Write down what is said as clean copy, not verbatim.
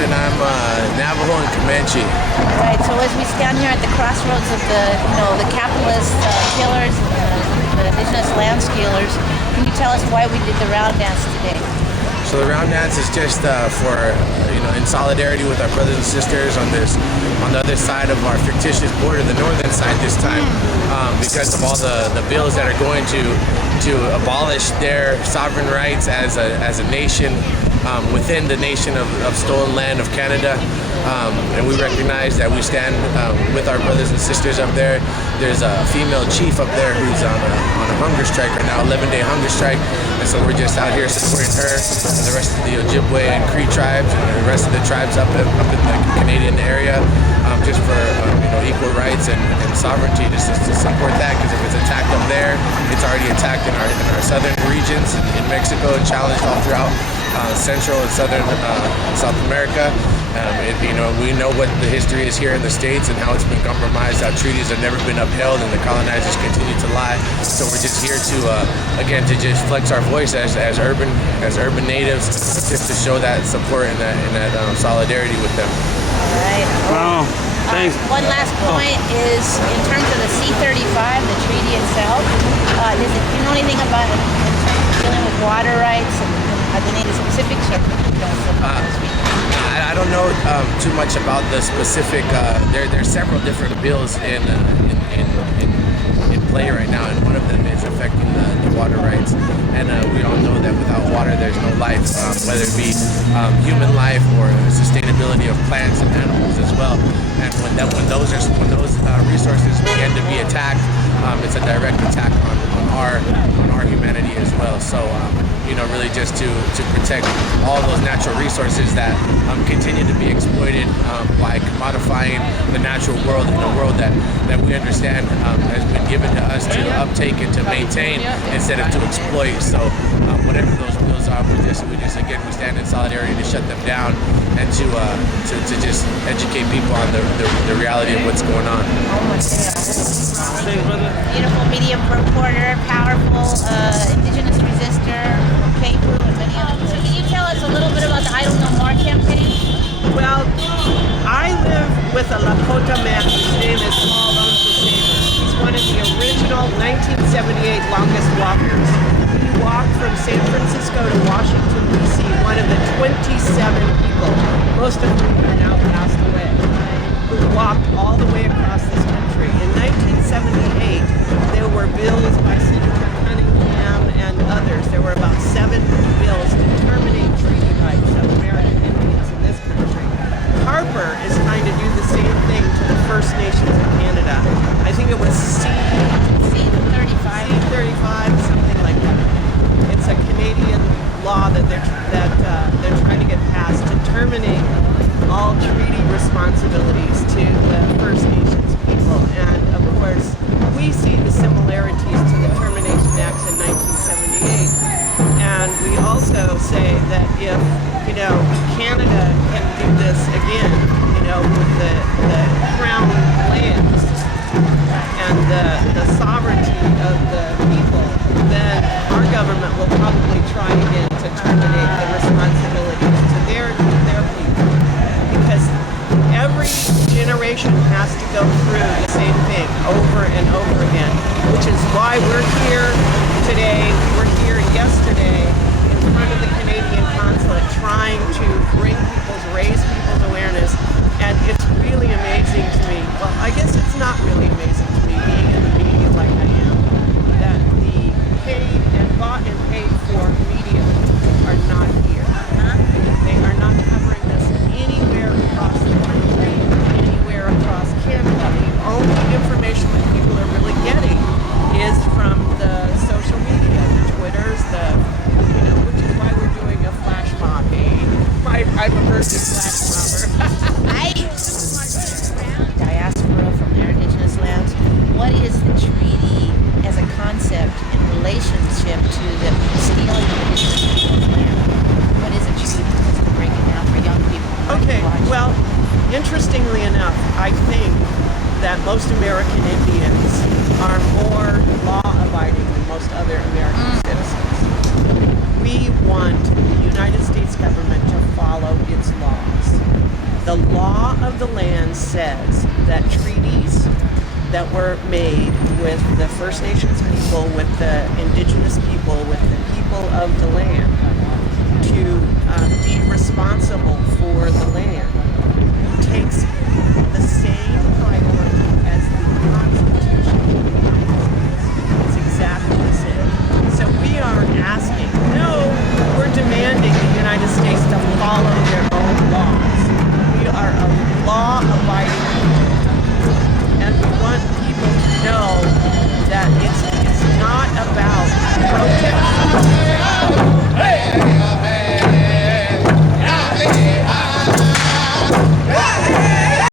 And I'm Navajo and Comanche. All right. So as we stand here at the crossroads of the capitalist killers, the indigenous land stealers, can you tell us why we did the round dance today? So the round dance is just for in solidarity with our brothers and sisters on the other side of our fictitious border, the northern side this time, because of all the bills that are going to abolish their sovereign rights as a nation. Within the nation of stolen land of Canada, and we recognize that we stand with our brothers and sisters up there. There's a female chief up there who's on a hunger strike right now, 11-day hunger strike, and so we're just out here supporting her and the rest of the Ojibwe and Cree tribes and the rest of the tribes up in the Canadian area, just for equal rights and sovereignty, just to support that, because if it's attacked up there, it's already attacked in our southern regions in Mexico and challenged all throughout Central and Southern South America. We know what the history is here in the States and how it's been compromised, how treaties have never been upheld and the colonizers continue to lie. So we're just here to just flex our voice as urban natives, just to show that support and that solidarity with them. All right. Wow. Thanks. One last point is in terms of the C-35, the treaty itself. Do you know anything about it in terms of dealing with water rights and the Native specifics? I don't know too much about the specific. There's several different bills in play right now, and one of them is affecting the water rights. And we all know that without water, there's no life, whether it be human life or sustainability of plants and animals as well. And when those resources begin to be attacked, it's a direct attack on our humanity as well. So really just to protect all those natural resources that continue to be exploited by commodifying the natural world in a world that we understand has been given to us to uptake and to maintain instead of to exploit. So whatever those bills are, we stand in solidarity to shut them down and to just educate people on the reality of what's going on. Beautiful medium reporter, powerful indigenous resistor, K-Poo, and many others. So can you tell us a little bit about the I Don't Know More campaign? Well, I live with a Lakota man whose name is Paul Onsasaber. He's one of the original 1978 longest walkers. He walked from San Francisco to Washington, D.C., one of the 27 people, most of whom are now passed away, who walked all the way across this country. In 1978, there were bills by Senator Cunningham and others. There were about 7 bills to terminate treaty rights of American Indians in this country. Harper is trying to do the same thing to the First Nations of Canada. I think it was C-35, something like that. It's a Canadian law that they're trying to get passed to terminate all treaty responsibilities to the First Nations people. And of course, we see the similarities to the Termination Acts in 1978. And we also say that if, Canada can do this again, with the crown lands and the sovereignty of the people, then our government will probably try again to terminate the responsibilities to their people. Because every generation has to go through the same thing over and over again, which is why we're here today. We were here yesterday in front of the Canadian Consulate trying to raise people's awareness. And it's really amazing to me. Well, I guess it's not really amazing to me, being in the media like I am, that the paid and bought and paid for media are not here. They are not covering this anywhere across the country, anywhere across Canada. The only information that people are really getting is from the social media, the Twitters, which is why we're doing a flash mob. I'm a person flash mobber. Diaspora from their indigenous lands. most American Indians are more law-abiding than most other American citizens. We want the United States government to follow its laws. The law of the land says that treaties that were made with the First Nations people, with the indigenous people, with the people of the land, to be responsible for the land, takes the same priority as